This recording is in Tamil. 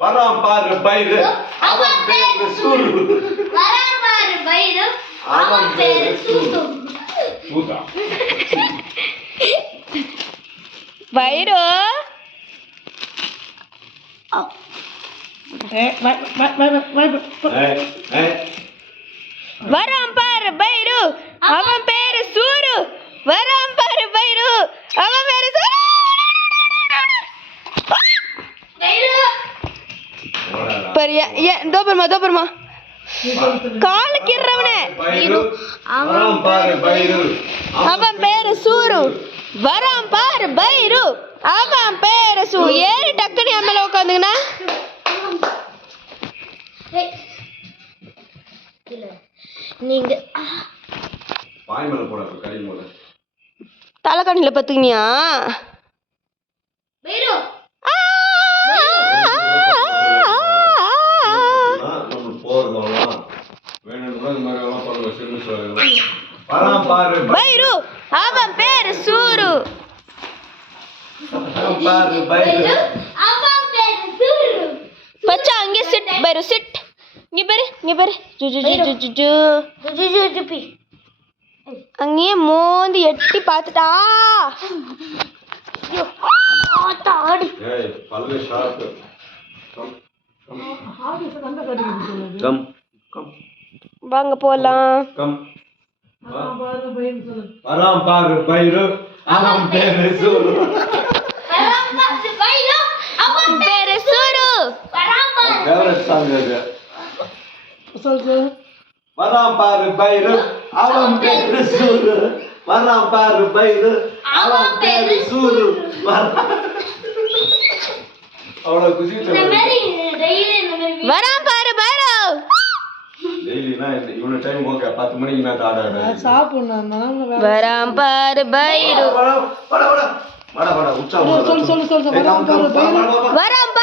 வரான் பாரு பைரு அவன் பேரு சூரு. வரான் பாரு பைரு அவன் பேரு சூரு. சூதா பைரு வரான் பாரு பைரு அவன் பேரு சூரு. வரான் பாரு பைரு அவன் பேரு சூரு. தோபர்மா காலு கிர்றவனே. வரான் பாரு பைரு அவன் பேரு சூரு. வரான் பாரு பைரு அவன் பேரு சூ. ஏறி டக்குனு என் மேல உட்காந்துங்கண்ணா. நீங்க பாய் மேல போட கை மேல தலைக்கண்ணில பத்துக்கினியா? வரான் பாரு பைரு அவன் பேரு சூரு. பாரு பைரு அவன் பேரு சூரு. பச்சா அங்கே சிட் பைரு சிட். இங்க பாரு ஜு ஜு ஜு ஜு ஜு ஜுபி அங்கேயே மோந்து எட்டி பார்த்துட்டா. ஆடி ஏய் பல்ல ஷார்ப் கம் கம் வாங்க போலாம். கம் வரான் பாரு பைரு அவன் பேரு சூரு. வரான் பாரு பைரு அவன் பேரு சூரு. வரான் பாரு ஃபேவரட் சாங் அது. வரான் பாரு பைரு அவன் பேரு சூரு. வரான் பாரு பைரு அவன் பேரு சூரு. அவ்வளோ குஷி இந்த மாதிரி டெய்லி இந்த மாதிரி வரான் பாரு பைரு. டெய்லினா இவ்வளோ டைம் ஓகே 10 மணிக்கு நான் ஆடாடு சாப்பிடணும். வரான் பாரு பைரு. வட உற்சாகம் சொல்லு. வரான்